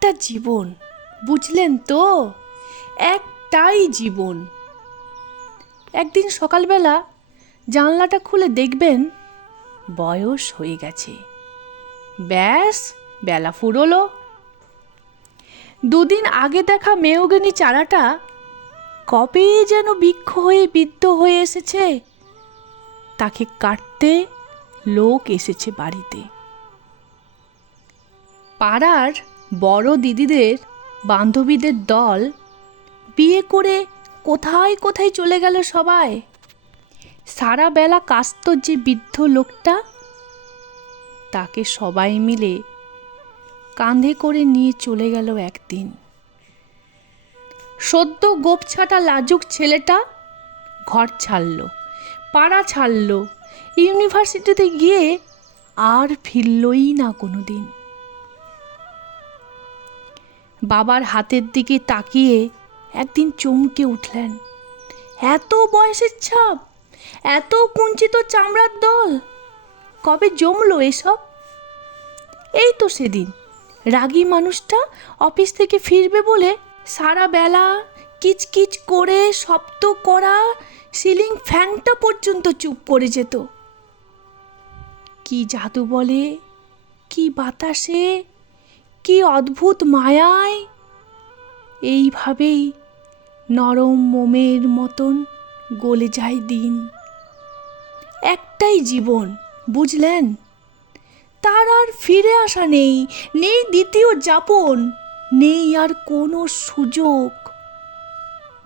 একটা জীবন, বুঝলেন তো? একটাই জীবন। একদিন সকালবেলা জানলাটা খুলে দেখবেন বয়স হয়ে গেছে। ব্যাস, বেলা ফুরোলো। দুদিন আগে দেখা মেহগনি চারাটা কবে যেন বৃক্ষ হয়ে বৃদ্ধ হয়ে এসেছে। তাকে কাটতে লোক এসেছে বাড়িতে। পাড়ার বড় দিদিদের বান্ধবীদের দল বিয়ে করে কোথায় কোথায় চলে গেল সবাই। সারা বেলা কাস্ত যে বৃদ্ধ লোকটা, তাকে সবাই মিলে কাঁধে করে নিয়ে চলে গেল একদিন। সদ্য গোপছাটা লাজুক ছেলেটা ঘর ছাড়ল, পাড়া ছাড়ল, ইউনিভার্সিটিতে গিয়ে আর ফিরলই না কোনো দিন। বাবার হাতের দিকে তাকিয়ে একদিন চমকে উঠলেন। এত বয়সের ছাপ, এত কুঞ্চিত চামড়ার দল, কবে জমলো এসব? এই তো সেদিন রাগী মানুষটা অফিস থেকে ফিরবে বলে সারা বেলা কিচকিচ করে শব্দ করা সিলিং ফ্যানটা পর্যন্ত চুপ করে যেত। কি জাদু বলে, কি বাতাসে, কি অদ্ভুত মায়ায় এইভাবেই নরম মোমের মতন গলে যায় দিন। একটাই জীবন, বুঝলেন? তার আর ফিরে আসা নেই, নেই দ্বিতীয় যাপন, নেই আর কোনো সুযোগ।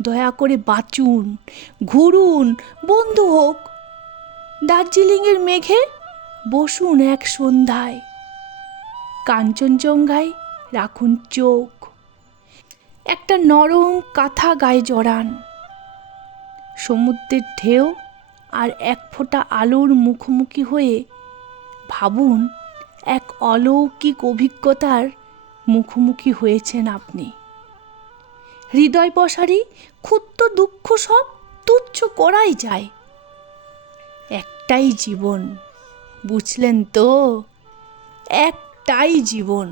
দয়া করে বাঁচুন, ঘুরুন, বন্ধু হোক। দার্জিলিংয়ের মেঘে বসুন এক সন্ধ্যায়, কাঞ্চনজঙ্ঘায় রাখুন চোখ, একটা নরম কাঁথা গায়ে জড়ান। সমুদ্রের ঢেউ আর এক ফোঁটা আলোর মুখোমুখি হয়ে ভাবুন এক অলৌকিক অভিজ্ঞতার মুখোমুখি হয়েছেন আপনি। হৃদয় পসারি ক্ষুদ্র দুঃখ সব তুচ্ছ করাই যায়। একটাই জীবন, বুঝলেন তো? একটাই জীবন।